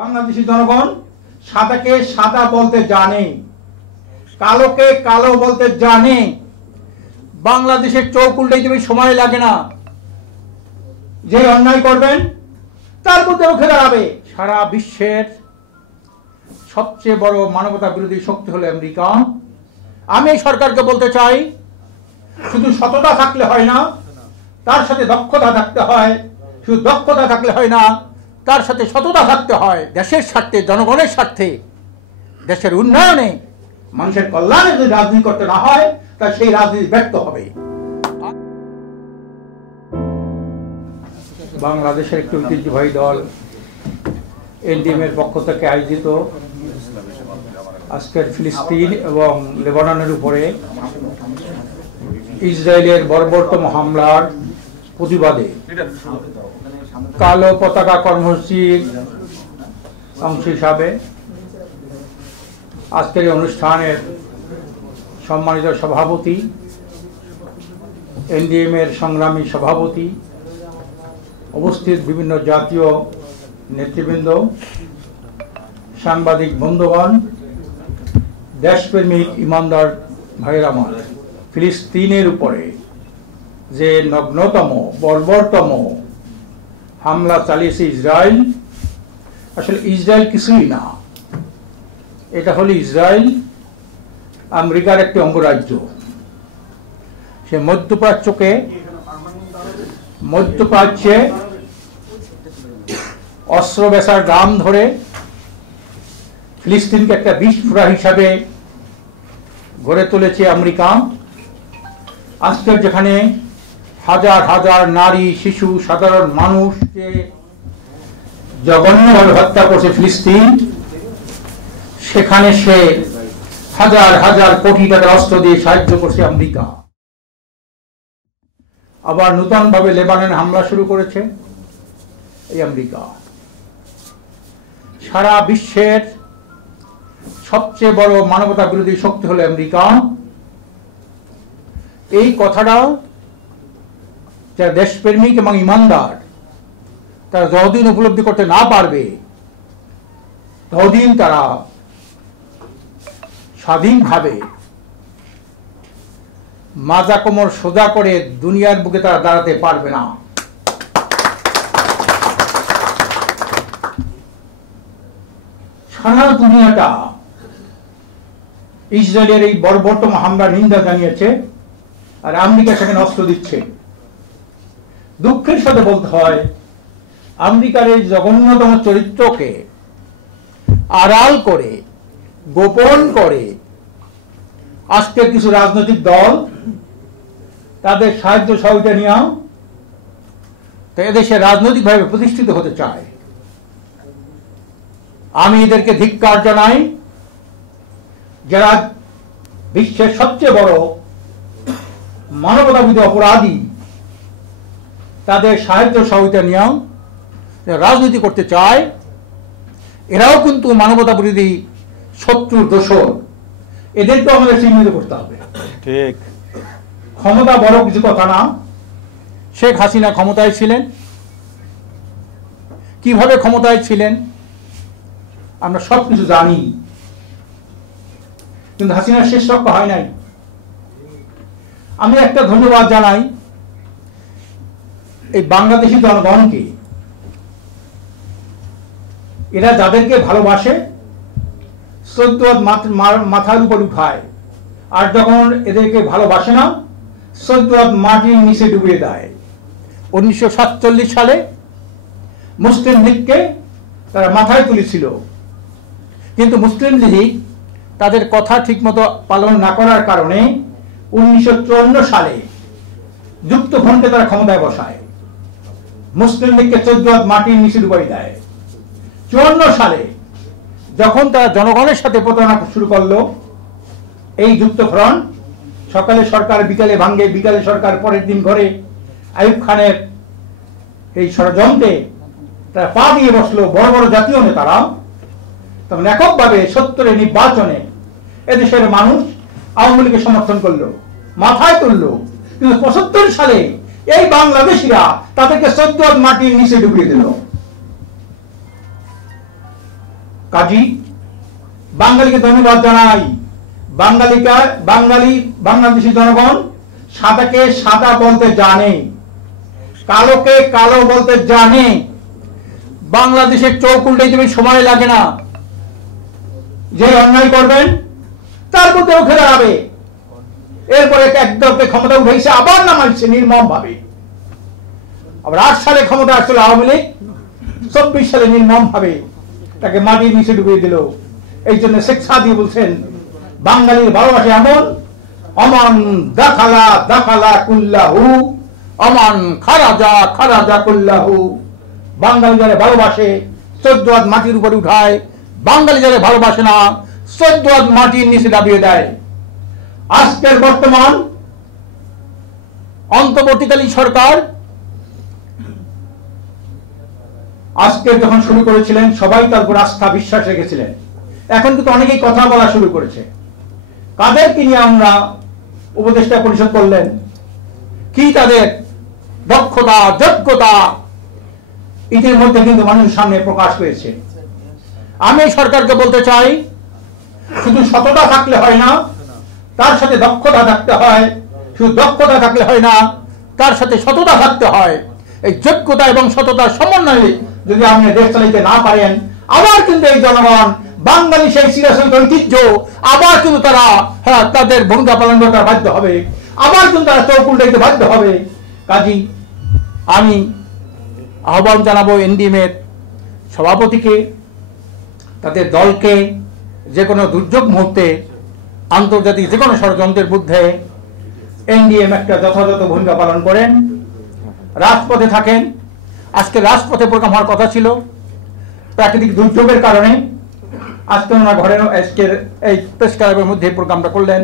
বাংলাদেশী জনগণ সাদাকে সাদা বলতে জানে, কালোকে কালো বলতে জানে। বাংলাদেশের চোখ উল্টাইতে সময় লাগে না। যে অন্যায় করবেন তার মধ্যে রুখে দাঁড়াবে। সারা বিশ্বের সবচেয়ে বড় মানবতা বিরোধী শক্তি হলো আমেরিকা। আমি এই সরকারকে বলতে চাই, শুধু সততা থাকলে হয় না, তার সাথে দক্ষতা থাকতে হয়। শুধু দক্ষতা থাকলে হয় না, তার সাথে সততা থাকতে হয়। দেশের স্বার্থে, জনগণের স্বার্থে, দেশের উন্নয়নে, মানুষের কল্যাণে যদি রাজনীতি করতে না হয়, তা সেই রাজনীতি ব্যর্থ হবে। বাংলাদেশের একটি ঐতিহ্যবাহী দল এনডিএম এর পক্ষ থেকে আয়োজিত আজকের ফিলিস্তিন এবং লেবাননের উপরে ইসরায়েলের বর্বরতম হামলার প্রতিবাদে কালো পতাকা কর্মসূচির অংশ হিসাবে আজকের এই অনুষ্ঠানের সম্মানিত সভাপতি, এনডিএম এর সংগ্রামী সভাপতি, উপস্থিত বিভিন্ন জাতীয় নেতৃবৃন্দ, সাংবাদিক বন্ধুগণ, দেশপ্রেমিক ইমানদার ভাইয়ের আমার, ফিলিস্তিনের উপরে যে নগ্নতম বর্বরতম হামলা চালিয়েছে ইসরায়েল, আসলে ইসরায়েল কিছুই না। এটা হলো ইসরায়েল আমেরিকার একটি অঙ্গরাজ্য। সে মধ্যপ্রাচ্যে অস্ত্র বেচার দাম ধরে ফিলিস্তিনকে একটা বিস্ফোরা হিসাবে গড়ে তুলেছে আমেরিকা। আজকের যেখানে হাজার হাজার নারী, শিশু, সাধারণ মানুষকে জঘন্যভাবে হত্যা করছে ফিলিস্তিন, সেখানে সে হাজার হাজার কোটি টাকার অস্ত্র দিয়ে সাহায্য করছে আমেরিকা। আবার নূতনভাবে লেবাননে হামলা শুরু করেছে এই আমেরিকা। সারা বিশ্বের সবচেয়ে বড় মানবতা বিরোধী শক্তি হলো আমেরিকা। এই কথাটাও যারা দেশপ্রেমিক এবং ইমানদার, তারা যতদিন উপলব্ধি করতে না পারবে, ততদিন তারা স্বাধীনভাবে মাজা কোমর সোজা করে দুনিয়ার বুকে তারা দাঁড়াতে পারবে না। সারা দুনিয়াটা ইসরায়েলের এই বর্বরতম হামলার নিন্দা জানিয়েছে, আর আমেরিকা সেখানে অস্ত্র দিচ্ছে। দুঃখের সাথে বলতে হয়, আমেরিকার এই জঘন্যতম চরিত্রকে আড়াল করে, গোপন করে আজকের কিছু রাজনৈতিক দল তাদের সাহায্য সহযোগিতা নিয়ে এদেশে রাজনৈতিকভাবে প্রতিষ্ঠিত হতে চায়। আমি এদেরকে ধিক্কার জানাই। যারা বিশ্বের সবচেয়ে বড় মানবতাবিরোধী অপরাধী, তাদের সাহায্য সহযোগিতা নিয়েও রাজনীতি করতে চায়, এরাও কিন্তু মানবতা বিরোধী শত্রুর দোষর। এদেরকেও আমাদের চিহ্নিত করতে হবে। ঠিক, ক্ষমতা বড় কিছু কথা না। শেখ হাসিনা ক্ষমতায় ছিলেন, কিভাবে ক্ষমতায় ছিলেন আমরা সব কিছু জানি, কিন্তু হাসিনার শেষ রক্ষা হয় নাই। আমি একটা ধন্যবাদ জানাই এই বাংলাদেশি জনগণকে। এরা যাদেরকে ভালোবাসে শ্রদ্ধা মাথার উপর উঠায়, আর যখন এদেরকে ভালোবাসে না, শ্রদ্ধা মাটির নিচে ডুবিয়ে দেয়। 1947 সালে মুসলিম লীগকে তারা মাথায় তুলেছিল, কিন্তু মুসলিম লীগ তাদের কথা ঠিকমতো পালন না করার কারণে 1954 সালে যুক্তফ্রন্টকে তারা ক্ষমতায় বসায়। মুসলিম লীগকে 14 মাটির নিচে ডুবাই দেয়। 54 সালে যখন তারা জনগণের সাথে প্রতারণা শুরু করলো, এই যুক্তফ্রন্ট সকালে সরকার বিকালে ভাঙ্গে, বিকালে সরকার পরের দিন ঘরে, আইয়ুব খানের এই ষড়যন্ত্রে তারা পা দিয়ে বসলো। বড় বড় জাতীয় নেতারা তখন এককভাবে 70-এর নির্বাচনে এদেশের মানুষ আওয়ামী লীগের সমর্থন করলো, মাথায় তুললো। কিন্তু 75 সালে এই বাংলাদেশিরা তাদেরকে 14 মাটির নিচে ডুবিয়ে দিল। কাজী বাঙালিকে ধন্যবাদ জানাই। বাংলাদেশী জনগণ সাদাকে সাদা বলতে জানে, কালোকে কালো বলতে জানে। বাংলাদেশের চোখ উল্টে দেবে, সময় লাগে না। যে অন্যায় করবেন তার মধ্যে উঠে দাঁড়াবে। এরপরে একদলকে ক্ষমতা উঠেছে, আবার নামাইছে নির্মম ভাবে। আবার 8 সালে ক্ষমতা আসছিল আওয়ামী লীগ, 24 সালে নির্মম ভাবে তাকে মাটির নিচে ডুবিয়ে দিল। এই জন্য শেখ সাদি বলছেন, বাঙালির ভালোবাসা এমন, অমান দাখালা দাখালা কুল্লাহু, অমান খারাজা খারাজা কুল্লাহু। বাঙালি যারা ভালোবাসে 14 হাত মাটির উপরে উঠায়, বাঙালি যারা ভালোবাসে না 14 হাত মাটির নিচে দাবিয়ে দেয়। আজকের বর্তমান অন্তর্বর্তীকালীন সরকার আজকে যখন শুরু করেছিলেন সবাই তার উপর আস্থা বিশ্বাস রেখেছিলেন। এখন কিন্তু অনেকেই কথা বলা শুরু করেছে। কাদেরকে নিয়ে আমরা উপদেষ্টা পরিষদ করলেন, কি তাদের দক্ষতা যোগ্যতা এদের মধ্যে কিন্তু মানুষের সামনে প্রকাশ পেয়েছে। আমি সরকারকে বলতে চাই, শুধু সততা থাকলে হয় না, তার সাথে দক্ষতা থাকতে হয়। শুধু দক্ষতা থাকলে হয় না, তার সাথে সততা থাকতে হয়। এই যোগ্যতা এবং সততার সমন্বয়ে যদি আপনি দেশ চালাইতে না পারেন, আবার কিন্তু এই জনগণ বাঙালি সেই চিরাচরিত ঐতিহ্য আবার কিন্তু তারা তাদের ভূমিকা পালন করতে বাধ্য হবে, আবার কিন্তু তারা চোখ উল্টাইতে বাধ্য হবে। কাজী আমি আহ্বান জানাবো এনডিএমের সভাপতিকে, তাদের দলকে, যে কোনো দুর্যোগ মুহূর্তে আন্তর্জাতিক যে কোনো ষড়যন্ত্রের বিরুদ্ধে এনডিএম একটা যথাযথ ভূমিকা পালন করেন, রাজপথে থাকেন। আজকে রাজপথে প্রোগ্রাম হওয়ার কথা ছিল, প্রাকৃতিক দুর্যোগের কারণে আজকে ওনার ঘরে আজকের এই প্রেস ক্লাবের মধ্যে প্রোগ্রামটা করলেন।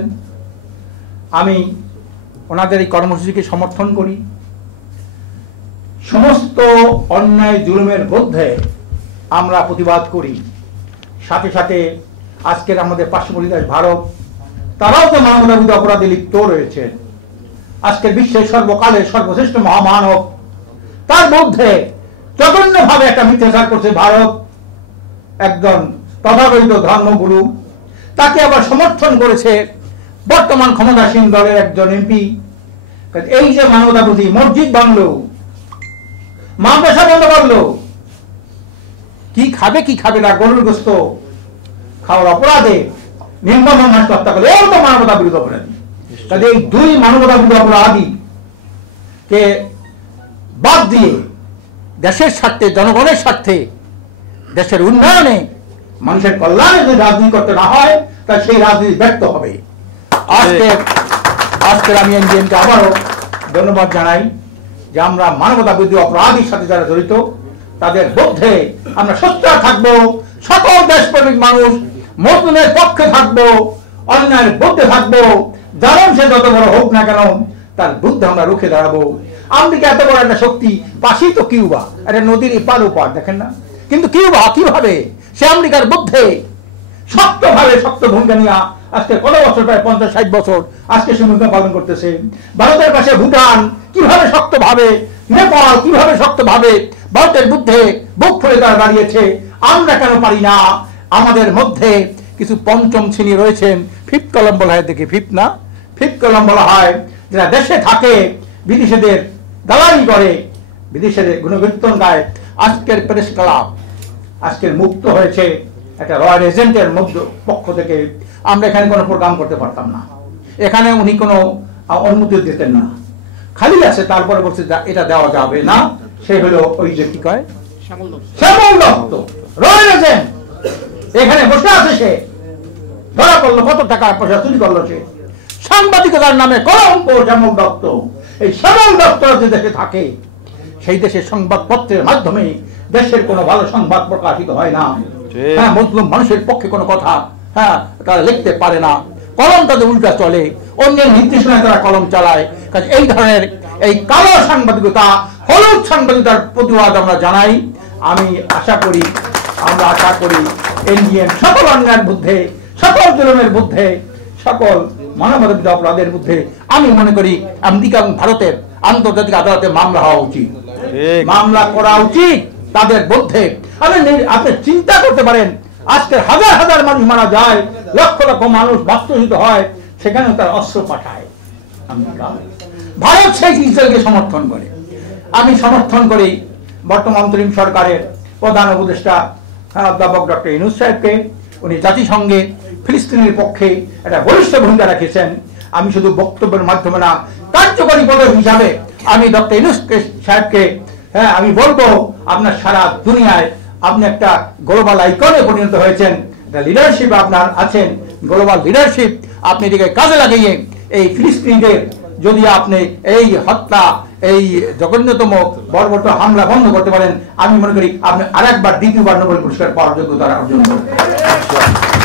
আমি ওনাদের এই কর্মসূচিকে সমর্থন করি। সমস্ত অন্যায় জুলুমের বিরুদ্ধে আমরা প্রতিবাদ করি। সাথে সাথে আজকের আমাদের পার্শ্ববর্তী দেশ ভারত, তারাও তো মানবতাবিরোধী অপরাধে লিপ্ত রয়েছে। আজকের বিশ্বের সর্বকালের সর্বশ্রেষ্ঠ মহামানব, তার মধ্যে জঘন্যভাবে একটা মিথ্যাচার করছে ভারত। একজন তথাকথিত ধর্মগুরু, তাকে আবার সমর্থন করেছে বর্তমান ক্ষমতাসীন দলের একজন এমপি। এই যে মানবতাবিরোধী, মসজিদ ভাঙলো, মাদ্রাসা বন্ধ করলো, কি খাবে কি খাবে না, গরুর গোস্ত খাওয়ার অপরাধে নির্মম মানুষ হত্যা করলো, এর তো মানবতা বিরোধী অপরাধী। কাজে এই দুই মানবতা বিরোধী অপরাধী কে বাদ দিয়ে দেশের স্বার্থে, জনগণের স্বার্থে, দেশের উন্নয়নে, মানুষের কল্যাণে যদি রাজনীতি করতে না হয়, তাহলে সেই রাজনীতি ব্যর্থ হবে। আজকে আমি এনডিএমকে আবারও ধন্যবাদ জানাই যে আমরা মানবতা বিরোধী অপরাধীর সাথে যারা জড়িত তাদের বিরুদ্ধে আমরা সোচ্চার থাকবো। সকল দেশপ্রেমিক মানুষ মুসলিমের পক্ষে থাকবো, অন্যায়ের বিরুদ্ধে থাকবো। জানেন সে যত বড় হোক না কেন, তার বিরুদ্ধে আমরা রুখে দাঁড়াবো। আমেরিকা এত বড় একটা শক্তি, পাশেই তো কিউবা, একটা নদীর এপার ওপার, দেখেন না? কিন্তু কিউবা কিভাবে সে আমেরিকার বিরুদ্ধে শক্তভাবে শক্ত ভূমিকা নিয়ে আজকে কত বছর, প্রায় 50-60 বছর আজকে সে ভূমিকা পালন করতেছে। ভারতের পাশে ভুটান কিভাবে শক্তভাবে, নেপাল কিভাবে শক্তভাবে ভারতের বিরুদ্ধে বুক ফুলে তারা দাঁড়িয়েছে। আমরা কেন পারি না? আমাদের মধ্যে কিছু পঞ্চম শ্রেণী রয়েছেন, ফিফথ কলম বলা হয়, দেখি ফিফথ কলম বলা হয়, যারা দেশে থাকে বিদেশিদের দালালি করে, বিদেশের গুণকীর্তন গায়। আজকের প্রেস ক্লাব আজকের মুক্ত হয়েছে একটা রয়্যাল এজেন্টের পক্ষ থেকে। আমরা এখানে কোনো প্রোগ্রাম করতে পারতাম না, এখানে উনি কোনো অনুমতি দিতেন না, খালি আছে। তারপরে বলছে এটা দেওয়া যাবে না। সে হলো ওই যে কি কয়, শ্যামল দত্ত, রয়্যাল এজেন্ট। এখানে বসে আছে, সে ধরা পড়লো, কত টাকা পয়সা চুরি করলো সে। সাংবাদিকতার নামে কলঙ্ক শ্যামল দত্ত। এই শ্যামল দত্ত যে দেশে থাকে, সেই দেশের সংবাদপত্রের মাধ্যমে দেশের কোনো ভালো সংবাদ প্রকাশিত হয় না। হ্যাঁ, মুসলিম মানুষের পক্ষে কোনো কথা তারা লিখতে পারে না, কলম তাদের উল্টা চলে, অন্যের নির্দেশনায় তারা কলম চালায়। কাজে এই ধরনের এই কালো সাংবাদিকতা, হলুদ সাংবাদিকতার প্রতিবাদ আমরা জানাই। আমরা আশা করি এনডিএম সকল অন্যায়ের বিরুদ্ধে, সকল জুলুমের বিরুদ্ধে, সকল মানবতাবিরোধী অপরাধের বিরুদ্ধে আমি মনে করি আমেরিকা এবং ভারতের আন্তর্জাতিক আদালতে মামলা হওয়া উচিত, মামলা করা উচিত তাদের বিরুদ্ধে। আপনি চিন্তা করতে পারেন, আজকে হাজার হাজার মানুষ মারা যায়, লক্ষ লক্ষ মানুষ বাস্তুচ্যুত হয়, সেখানে তার অস্ত্র পাঠায় আমেরিকা। ভারত সেই ইসরায়েলকে সমর্থন করে। আমি সমর্থন করি বর্তমান অন্তরিম সরকারের প্রধান উপদেষ্টা অধ্যাপক ডক্টর ইউনূস সাহেবকে। উনি জাতিসংঘে ফিলিস্তিনের পক্ষে একটা বলিষ্ঠ ভূমিকা রেখেছেন। আমি শুধু বক্তব্যের মাধ্যমে না, কার্যকরী পদক হিসাবে আমি ডক্টর ইউনূস সাহেবকে আমি বলবো, আপনার সারা দুনিয়ায় আপনি একটা গ্লোবাল আইকনে পরিণত হয়েছেন, একটা লিডারশিপ আপনার আছেন, গ্লোবাল লিডারশিপ। আপনি এদিকে কাজে লাগিয়ে এই ফিলিস্তিনিদের যদি আপনি এই হত্যা, এই জঘন্যতম বর্বরত হামলা বন্ধ করতে পারেন, আমি মনে করি আপনি আরেকবার দ্বিতীয়বার নোবেল পুরস্কার পাওয়ার যোগ্যতা অর্জন করবেন।